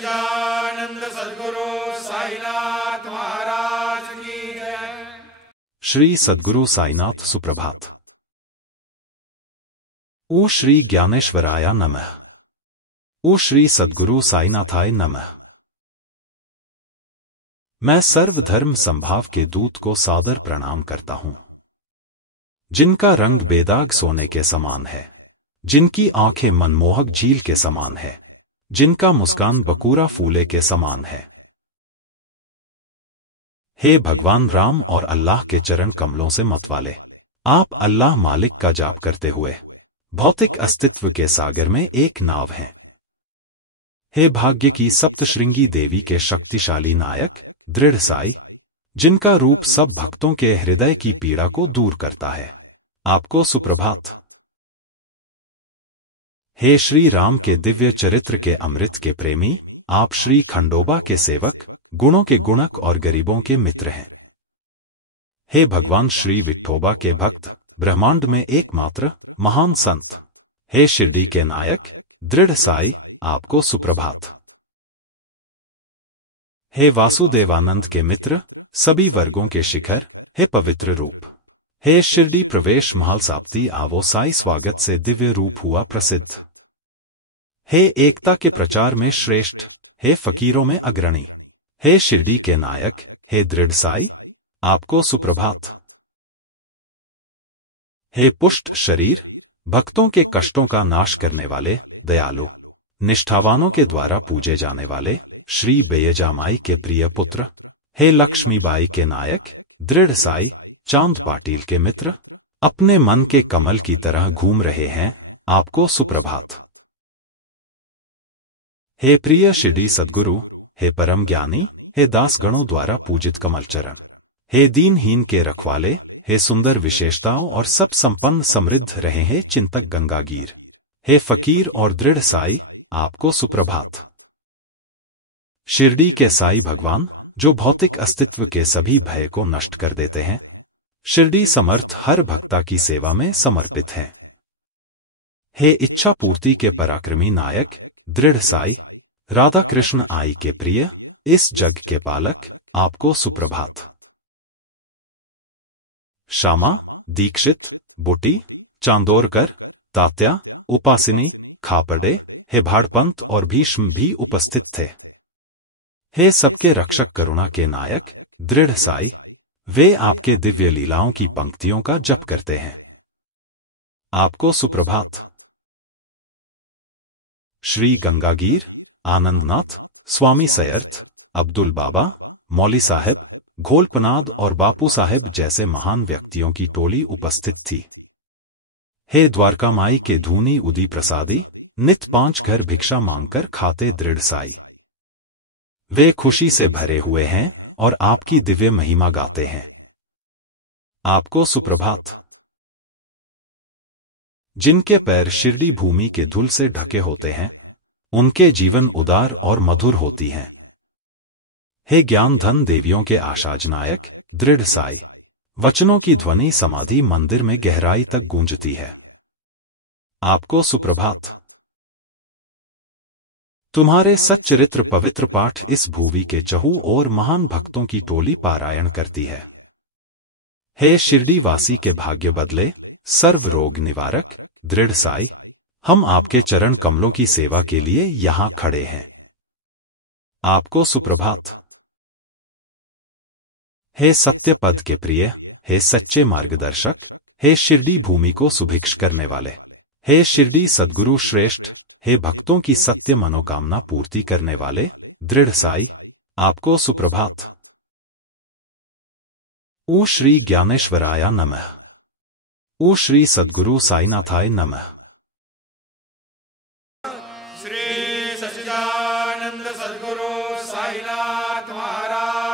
सच्चिदानंद सद्गुरु साईनाथ महाराज की जय। श्री सद्गुरु साईनाथ सुप्रभात। ओ श्री ज्ञानेश्वराय नमः। ओ श्री सद्गुरु साईनाथाय नमः। मैं सर्वधर्म संभाव के दूत को सादर प्रणाम करता हूं, जिनका रंग बेदाग सोने के समान है, जिनकी आंखें मनमोहक झील के समान है, जिनका मुस्कान बकूरा फूले के समान है। हे भगवान राम और अल्लाह के चरण कमलों से मतवाले, आप अल्लाह मालिक का जाप करते हुए भौतिक अस्तित्व के सागर में एक नाव हैं। हे भाग्य की सप्तश्रृंगी देवी के शक्तिशाली नायक दृढ़ साई, जिनका रूप सब भक्तों के हृदय की पीड़ा को दूर करता है, आपको सुप्रभात। हे श्री राम के दिव्य चरित्र के अमृत के प्रेमी, आप श्री खंडोबा के सेवक, गुणों के गुणक और गरीबों के मित्र हैं। हे भगवान श्री विठोबा के भक्त, ब्रह्मांड में एकमात्र महान संत, हे शिरडी के नायक दृढ़ साई, आपको सुप्रभात। हे वासुदेवानंद के मित्र, सभी वर्गों के शिखर, हे पवित्र रूप, हे शिरडी प्रवेश महल साप्ती आवो साई स्वागत से दिव्य रूप हुआ प्रसिद्ध। हे एकता के प्रचार में श्रेष्ठ, हे फकीरों में अग्रणी, हे शिरडी के नायक, हे दृढ़ साई, आपको सुप्रभात। हे पुष्ट शरीर, भक्तों के कष्टों का नाश करने वाले, दयालु, निष्ठावानों के द्वारा पूजे जाने वाले श्री बेयजामाई के प्रिय पुत्र, हे लक्ष्मीबाई के नायक दृढ़ साई, चांद पाटिल के मित्र, अपने मन के कमल की तरह घूम रहे हैं, आपको सुप्रभात। हे प्रिय शिरडी सद्गुरु, हे परम ज्ञानी, हे दासगणों द्वारा पूजित कमल चरण, हे दीनहीन के रखवाले, हे सुंदर विशेषताओं और सब संपन्न समृद्ध रहे हैं चिंतक गंगागीर, हे फकीर और दृढ़ साई, आपको सुप्रभात। शिरडी के साई भगवान, जो भौतिक अस्तित्व के सभी भय को नष्ट कर देते हैं, शिरडी समर्थ हर भक्ता की सेवा में समर्पित हैं। हे इच्छा पूर्ति के पराक्रमी नायक दृढ़ साई, राधा कृष्ण आई के प्रिय, इस जग के पालक, आपको सुप्रभात। श्यामा, दीक्षित, बुटी, चांदोरकर, तात्या, उपासिनी, खापर्डे, हे भाड़पंत और भीष्म भी उपस्थित थे। हे सबके रक्षक करुणा के नायक दृढ़ साई, वे आपके दिव्य लीलाओं की पंक्तियों का जप करते हैं, आपको सुप्रभात। श्री गंगागीर, आनंदनाथ, स्वामी सयर्थ, अब्दुल बाबा, मौली साहब, घोलपनाद और बापू साहेब जैसे महान व्यक्तियों की टोली उपस्थित थी। हे द्वारका माई के धूनी उदी प्रसादी, नित 5 घर भिक्षा मांगकर खाते दृढ़ साई, वे खुशी से भरे हुए हैं और आपकी दिव्य महिमा गाते हैं, आपको सुप्रभात। जिनके पैर शिरडी भूमि के धूल से ढके होते हैं, उनके जीवन उदार और मधुर होती हैं। हे ज्ञान धन देवियों के आशाज नायक दृढ़ साई, वचनों की ध्वनि समाधि मंदिर में गहराई तक गूंजती है, आपको सुप्रभात। तुम्हारे सच्चरित्र पवित्र पाठ इस भूवि के चहु और महान भक्तों की टोली पारायण करती है। हे शिरडी वासी के भाग्य बदले, सर्व रोग निवारक दृढ़ साई, हम आपके चरण कमलों की सेवा के लिए यहां खड़े हैं, आपको सुप्रभात। हे सत्य पद के प्रिय, हे सच्चे मार्गदर्शक, हे शिरडी भूमि को सुभिक्ष करने वाले, हे शिरडी सद्गुरु श्रेष्ठ, हे भक्तों की सत्य मनोकामना पूर्ति करने वाले दृढ़ साई, आपको सुप्रभात। ओ श्री ज्ञानेश्वराय नमः। ओ श्री सद्गुरु साईनाथाय नमः। श्री सच्चिदानंद सद्गुरु साईनाथ महाराज